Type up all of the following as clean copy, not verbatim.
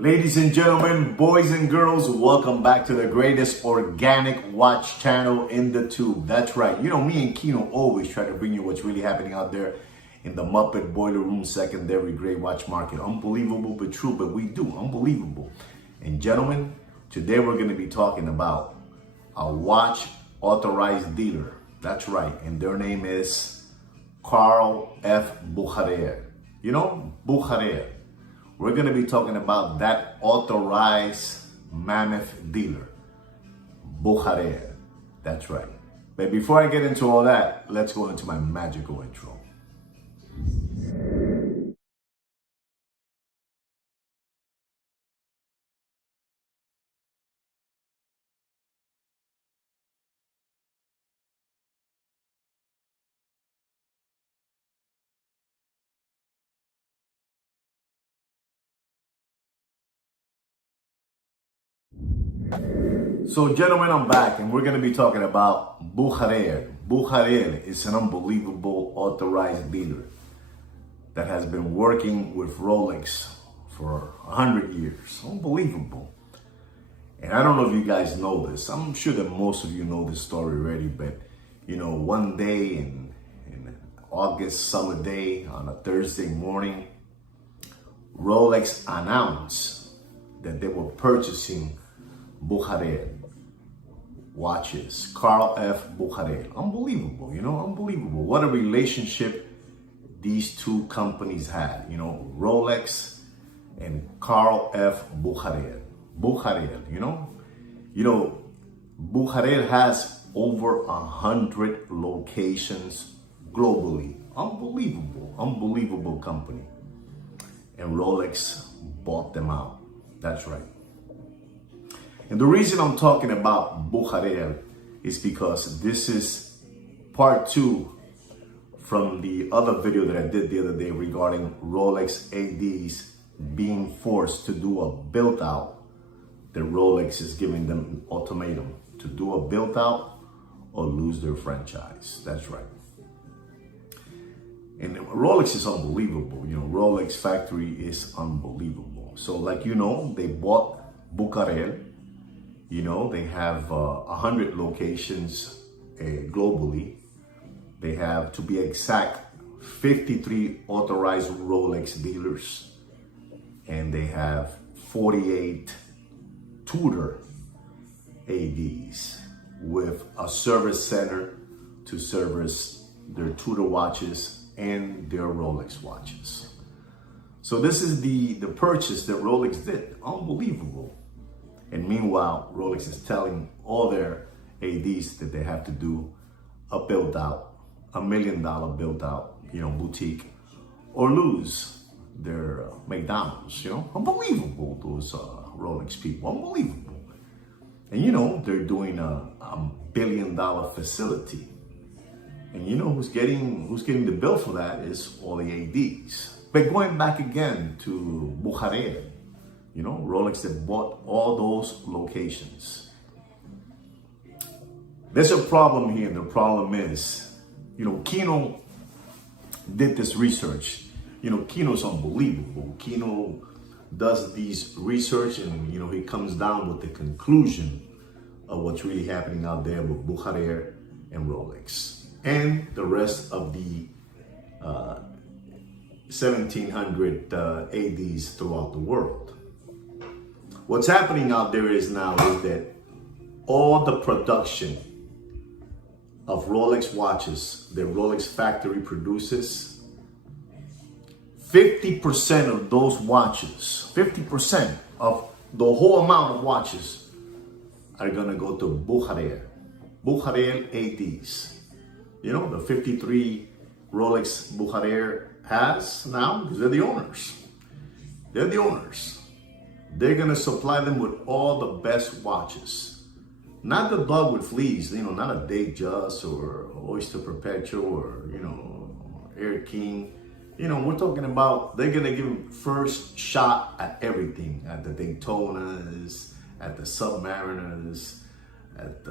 Ladies and gentlemen, boys and girls, welcome back to the greatest organic watch channel in the tube. That's right. You know, me and Kino always try to bring you what's really happening out there in the Muppet Boiler Room secondary gray watch market. Unbelievable but true, but we do. Unbelievable. And gentlemen, today we're going to be talking about a watch authorized dealer. That's right. And their name is Carl F. Bucherer. You know, Bucherer. We're going to be talking about that authorized mammoth dealer, Bucherer. That's right. But before I get into all that, let's go into my magical intro. So gentlemen, I'm back and we're going to be talking about Bucherer. Bucherer is an unbelievable authorized dealer that has been working with Rolex for 100 years. Unbelievable. And I don't know if you guys know this. I'm sure that most of you know this story already, but you know, one day in August summer day on a Thursday morning, Rolex announced that they were purchasing Bucherer watches, Carl F. Bucherer. Unbelievable, you know, unbelievable. What a relationship these two companies had, you know, Rolex and Carl F. Bucherer. Bucherer, you know, Bucherer has over 100 locations globally. Unbelievable, unbelievable company. And Rolex bought them out. That's right. And the reason I'm talking about Bucherer is because this is part 2 from the other video that I did the other day regarding Rolex ADs being forced to do a build out. That Rolex is giving them an ultimatum to do a build out or lose their franchise. That's right. And Rolex is unbelievable. You know, Rolex factory is unbelievable. So like, you know, they bought Bucherer. You know, they have 100 locations globally. They have, to be exact, 53 authorized Rolex dealers. And they have 48 Tudor ADs with a service center to service their Tudor watches and their Rolex watches. So this is the purchase that Rolex did. Unbelievable. And meanwhile, Rolex is telling all their ADs that they have to do a build out, $1 million build out, you know, boutique, or lose their McDonald's, you know. Unbelievable, those Rolex people, unbelievable. And you know, they're doing a $1 billion facility. And you know who's getting the bill for that is all the ADs. But going back again to Bucherer, you know, Rolex that bought all those locations. There's a problem here, and the problem is, you know, Kino did this research. You know, Kino's unbelievable. Kino does these research and, you know, he comes down with the conclusion of what's really happening out there with Bucherer and Rolex and the rest of the 1700 ADs throughout the world. What's happening out there is that all the production of Rolex watches that Rolex factory produces, 50% of those watches, 50% of the whole amount of watches are gonna go to Bucherer ADs. You know, the 53 Rolex Bucherer has now, because they're the owners. They're the owners. They're gonna supply them with all the best watches. Not the dog with fleas, you know, not a Datejust or Oyster Perpetual or, you know, Air King. You know, we're talking about, they're gonna give them first shot at everything, at the Daytonas, at the Submariners, at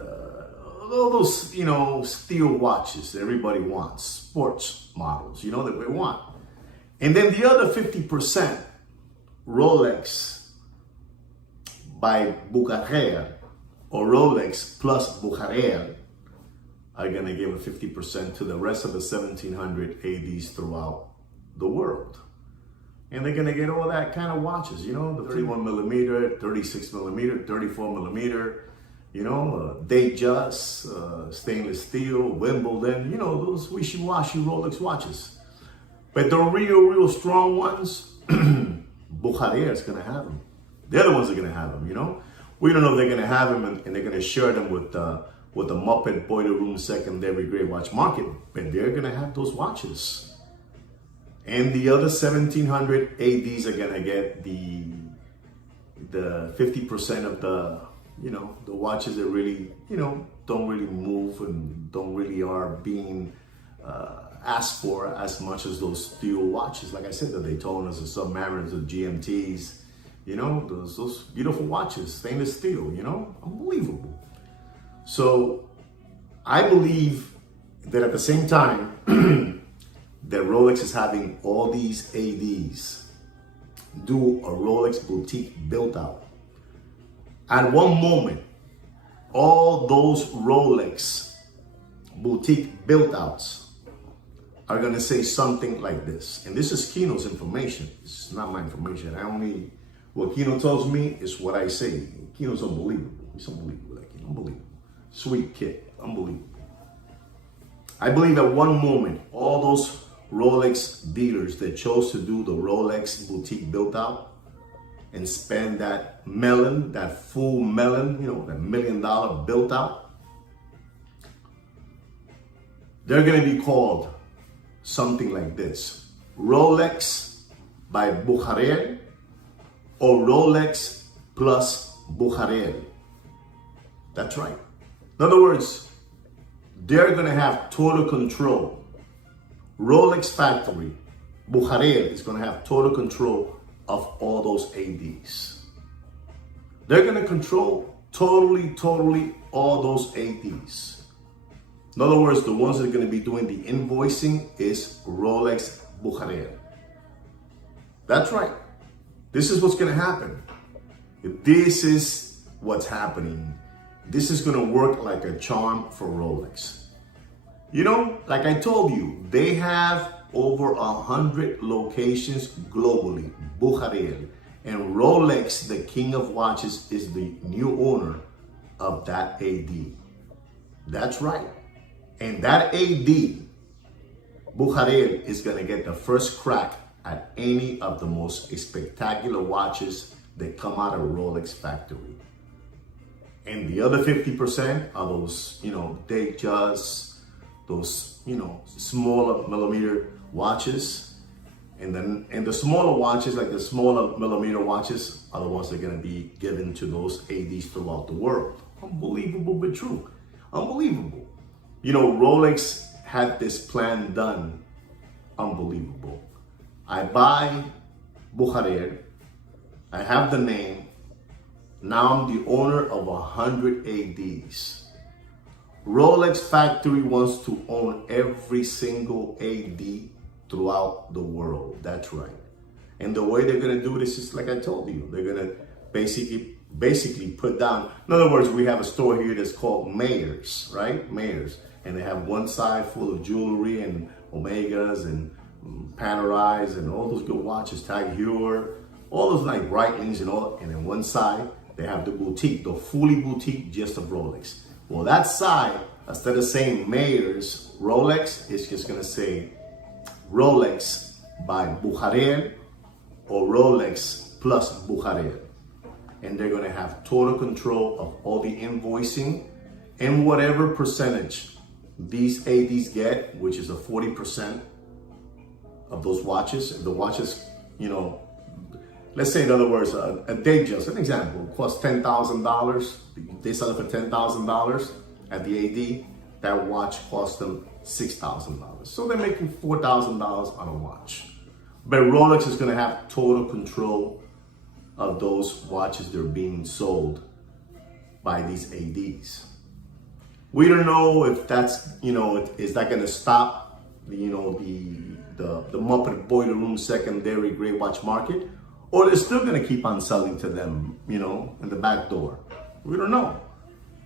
all those, you know, steel watches that everybody wants, sports models, you know, that we want. And then the other 50%, Rolex by Bucherer or Rolex plus Bucherer are gonna give a 50% to the rest of the 1700 ADs throughout the world. And they're gonna get all that kind of watches, you know, the 31 millimeter, 36 millimeter, 34 millimeter, you know, Datejust, stainless steel, Wimbledon, you know, those wishy-washy Rolex watches. But the real strong ones, Bucherer is gonna have them. The other ones are gonna have them, you know. We don't know if they're gonna have them and they're gonna share them with the Muppet Boiler Room secondary grade watch market, but they're gonna have those watches. And the other 1700 ADs are gonna get the 50% of the, you know, the watches that really, you know, don't really move and don't really are being asked for as much as those steel watches. Like I said, the Daytonas, the Submariners, the GMTs, you know, those beautiful watches, stainless steel, you know, unbelievable. So I believe that at the same time that Rolex is having all these ADs do a Rolex boutique build out. At one moment, all those Rolex boutique build outs are gonna say something like this. And this is Kino's information. This is not my information. What Kino tells me is what I say. Kino's unbelievable. He's unbelievable, like unbelievable. Sweet kid, unbelievable. I believe at one moment, all those Rolex dealers that chose to do the Rolex boutique build out and spend that melon, that full melon, you know, that $1 million built out, they're gonna be called something like this: Rolex by Bucherer or Rolex plus Bucherer. That's right. In other words, they're gonna have total control. Rolex factory, Bucherer is gonna have total control of all those ADs. They're gonna control totally all those ADs. In other words, the ones that are gonna be doing the invoicing is Rolex Bucherer. That's right. This is what's gonna happen. This is what's happening. This is gonna work like a charm for Rolex. You know, like I told you, they have over 100 locations globally, Bucherer. And Rolex, the king of watches, is the new owner of that AD. That's right. And that AD, Bucherer, is gonna get the first crack at any of the most spectacular watches that come out of Rolex factory. And the other 50% are those, you know, Datejust, those, you know, smaller millimeter watches. And the smaller watches, like the smaller millimeter watches, are the ones that are gonna be given to those ADs throughout the world. Unbelievable, but true. Unbelievable. You know, Rolex had this plan done. Unbelievable. I buy Bucherer, I have the name, now I'm the owner of 100 ADs. Rolex factory wants to own every single AD throughout the world. That's right. And the way they're gonna do this is like I told you. They're gonna basically put down. In other words, we have a store here that's called Mayors, right? Mayors, and they have one side full of jewelry and Omegas and Panerais and all those good watches, Tag Heuer, all those like Breitlings and all. And then one side they have the boutique, the fully boutique just of Rolex. Well, that side, instead of saying Mayors Rolex, it's just gonna say Rolex by Bucherer or Rolex plus Bucherer. And they're gonna have total control of all the invoicing and whatever percentage these ADs get, which is a 40% of those watches. If the watches, you know, let's say in other words, a Datejust, an example, costs $10,000. They sell it for $10,000 at the AD. That watch costs them $6,000. So they're making $4,000 on a watch. But Rolex is gonna have total control of those watches that are being sold by these ADs. We don't know if that's, you know, is that gonna stop, you know, the Muppet Boiler Room secondary grade watch market, Or they're still going to keep on selling to them, you know, in the back door. We don't know.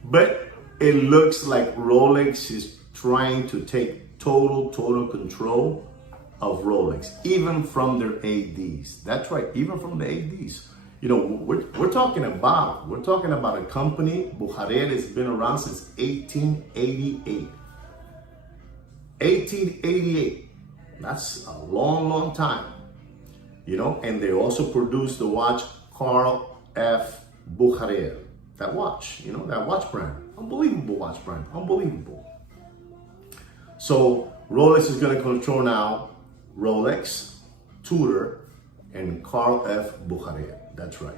But it looks like Rolex is trying to take total control of Rolex, even from their ADs. That's right, even from the ADs. You know, we're talking about a company, Bujarer, has been around since 1888. 1888. That's a long time. You know, and they also produced the watch Carl F. Bujarer. That watch, you know, that watch brand. Unbelievable watch brand. Unbelievable. So Rolex is going to control now Rolex, Tudor, and Carl F. Bujarer. That's right.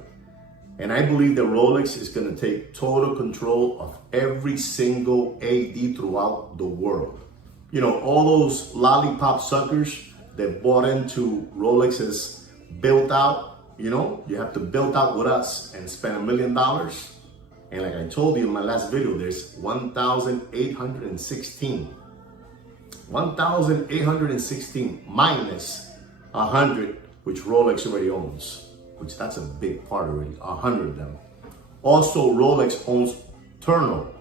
And I believe that Rolex is going to take total control of every single AD throughout the world. You know, all those lollipop suckers that bought into Rolex's built out, you know, you have to build out with us and spend $1 million. And like I told you in my last video, there's 1,816. 1,816 minus 100, which Rolex already owns, which that's a big part already, 100 of them. Also, Rolex owns Torno.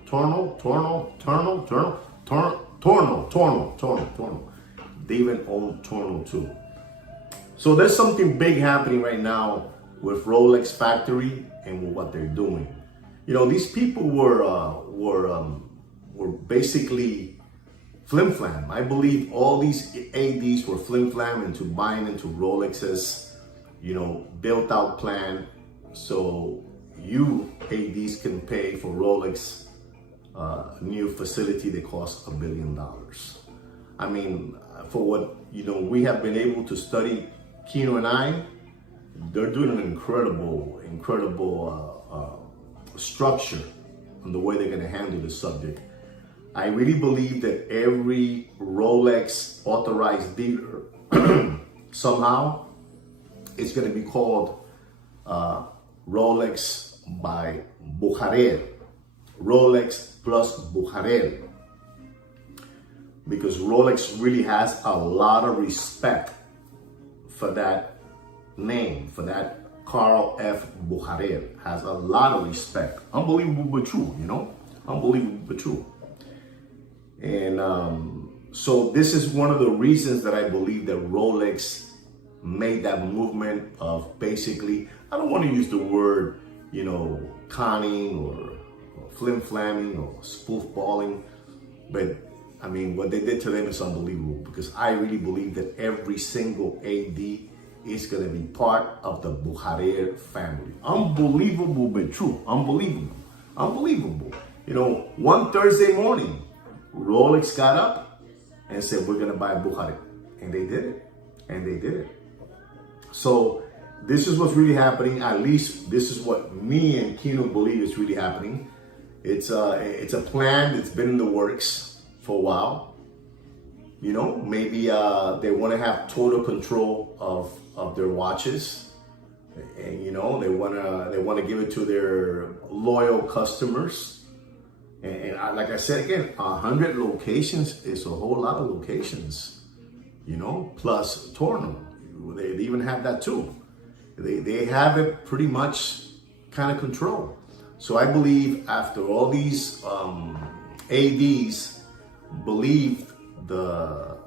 They even own Torno too. So there's something big happening right now with Rolex factory and with what they're doing. You know, these people were basically flim-flam. I believe all these ADs were flim-flam into buying into Rolex's, you know, built out plan. So you ADs can pay for Rolex new facility that costs $1 billion. I mean, for what, you know, we have been able to study, Kino and I, they're doing an incredible structure on the way they're going to handle this subject. I really believe that every Rolex authorized dealer somehow is going to be called Rolex by Bujarer, Rolex plus Bujarer, because Rolex really has a lot of respect for that name, for that Carl F. Bujarer. Has a lot of respect. Unbelievable but true, you know? Unbelievable but true. And so this is one of the reasons that I believe that Rolex made that movement of basically, I don't want to use the word, you know, conning or flim-flamming or spoof-balling, but I mean, what they did to them is unbelievable, because I really believe that every single AD is going to be part of the Bujarer family. Unbelievable but true. Unbelievable. Unbelievable. You know, one Thursday morning, Rolex got up and said, we're going to buy Bujarer. And they did it. And they did it. So this is what's really happening. At least this is what me and Kino believe is really happening. It's a plan that's been in the works for a while. You know, maybe they want to have total control of their watches, and you know, they want to give it to their loyal customers. And like I said again, 100 locations is a whole lot of locations. You know, plus Torno, they even have that too. They have it pretty much kind of controlled. So I believe after all these ADs believed the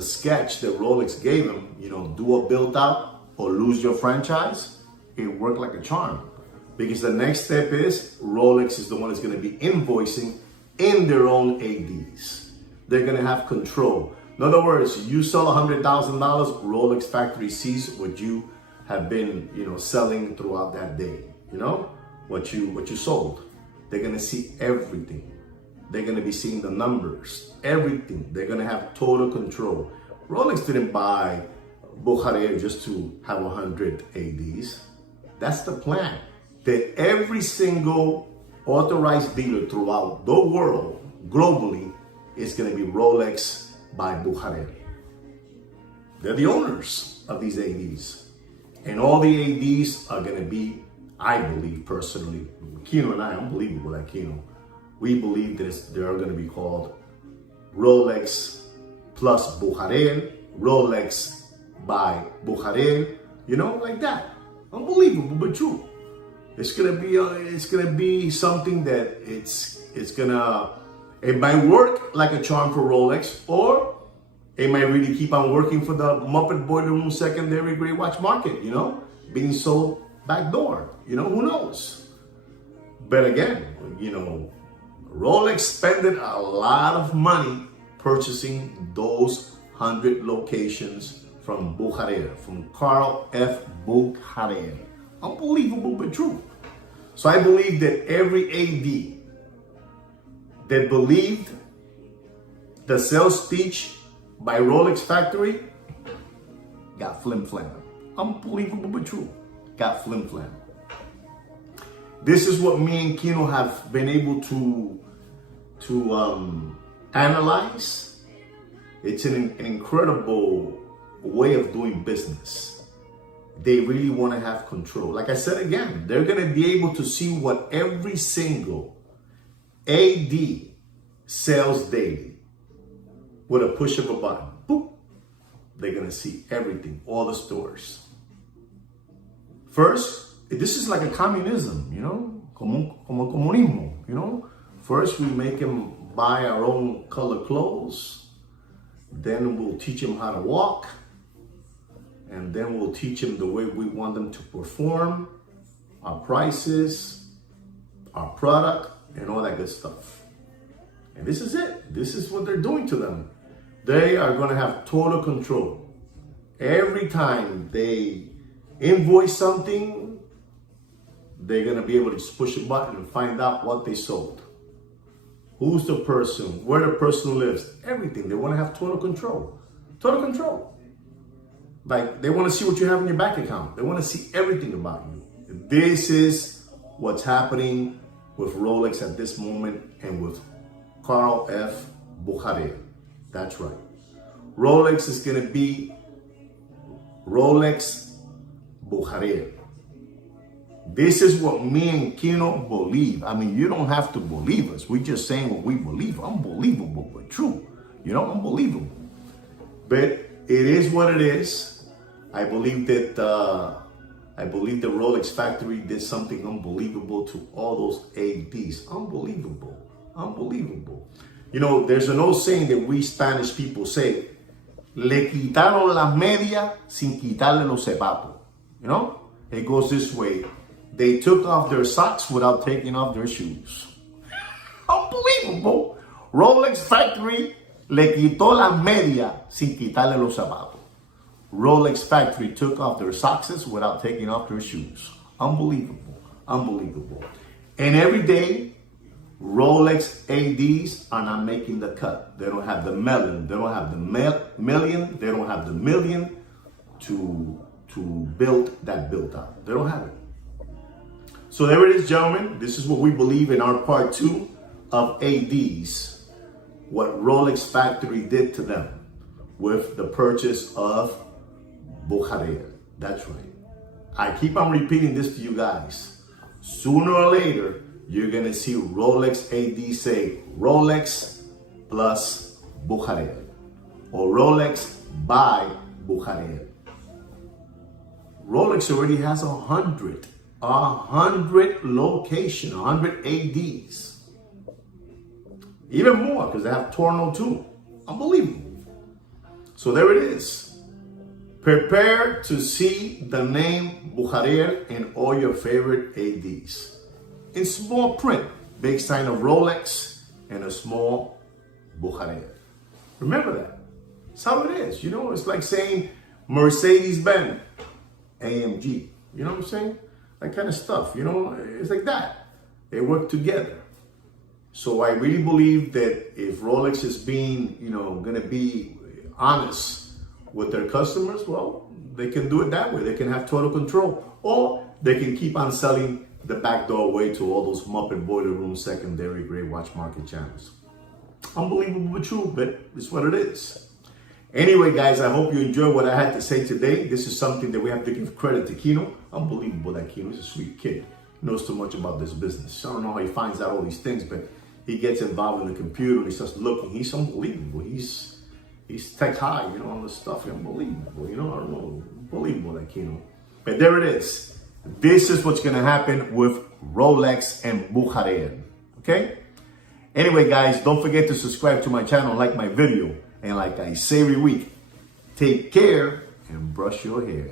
sketch that Rolex gave them, you know, do a build out or lose your franchise, it worked like a charm. Because the next step is Rolex is the one that's going to be invoicing in their own ADs. They're going to have control. In other words, you sell $100,000, Rolex factory sees what you have been, you know, selling throughout that day. You know, what you sold. They're going to see everything. They're going to be seeing the numbers, everything. They're going to have total control. Rolex didn't buy Bujarer just to have 100 ADs. That's the plan. That every single authorized dealer throughout the world, globally, is going to be Rolex by Bujarer. They're the owners of these ADs. And all the ADs are going to be, I believe personally, Kino and I, unbelievable that Kino, we believe that they are going to be called Rolex plus Bujarer, Rolex by Bujarer, you know, like that. Unbelievable, but true. It's gonna be something that it might work like a charm for Rolex, or it might really keep on working for the Muppet Boiler Room secondary gray watch market, being sold backdoor, who knows? But again, Rolex spending a lot of money purchasing those 100 locations from Bucharer, from Carl F. Bucharer. Unbelievable, but true. So I believe that every AD that believed the sales speech by Rolex Factory got flim-flam. Unbelievable, but true. Got flim-flam. This is what me and Kino have been able to analyze. It's an incredible way of doing business. They really want to have control. Like I said again, they're going to be able to see what every single AD sells daily with a push of a button. Boop. They're going to see everything, all the stores. First, this is like a communism, como comunismo, First, we make them buy our own color clothes. Then we'll teach them how to walk. And then we'll teach them the way we want them to perform, our prices, our product, and all that good stuff. And this is it. This is what they're doing to them. They are going to have total control. Every time they invoice something, they're going to be able to just push a button and find out what they sold. Who's the person, where the person lives, everything. They want to have total control. Total control. Like, they want to see what you have in your bank account. They want to see everything about you. This is what's happening with Rolex at this moment and with Carl F. Bucharer. That's right. Rolex is going to be Rolex Bucharer. This is what me and Kino believe. I mean, you don't have to believe us. We're just saying what we believe. Unbelievable, but true. Unbelievable. But it is what it is. I believe that the Rolex factory did something unbelievable to all those ADs. Unbelievable. Unbelievable. There's an old saying that we Spanish people say, le quitaron las medias sin quitarle los zapatos. It goes this way. They took off their socks without taking off their shoes. Unbelievable. Rolex factory le quitó las medias sin quitarle los zapatos. Rolex factory took off their socks without taking off their shoes. Unbelievable. Unbelievable. And every day, Rolex ADs are not making the cut. They don't have the million. They don't have the million. They don't have the million to build that built out. They don't have it. So there it is, gentlemen. This is what we believe in our part 2 of ADs. What Rolex factory did to them with the purchase of Bucharer. That's right. I keep on repeating this to you guys. Sooner or later, you're going to see Rolex AD say Rolex plus Bucharer, or Rolex by Bucharer. Rolex already has 100 locations, 100 ADs. Even more, because they have Torno too. Unbelievable. So there it is. Prepare to see the name Bucharer in all your favorite ADs. In small print, big sign of Rolex and a small Bucharer. Remember that. That's how it is. It's like saying Mercedes-Benz AMG. You know what I'm saying? That kind of stuff. It's like that. They work together. So I really believe that if Rolex is being, going to be honest with their customers, well, they can do it that way. They can have total control. Or they can keep on selling the backdoor way to all those Muppet Boiler Room secondary gray watch market channels. Unbelievable but true, but it's what it is. Anyway, guys, I hope you enjoyed what I had to say today. This is something that we have to give credit to Kino. Unbelievable that Kino is a sweet kid. He knows too much about this business. I don't know how he finds out all these things, but he gets involved in the computer and he starts looking. He's unbelievable. He's tech high, on the stuff. Unbelievable, I don't know. Unbelievable that Kino. But there it is. This is what's gonna happen with Rolex and Bucharest, okay? Anyway, guys, don't forget to subscribe to my channel, like my video. And like I say every week, take care and brush your hair.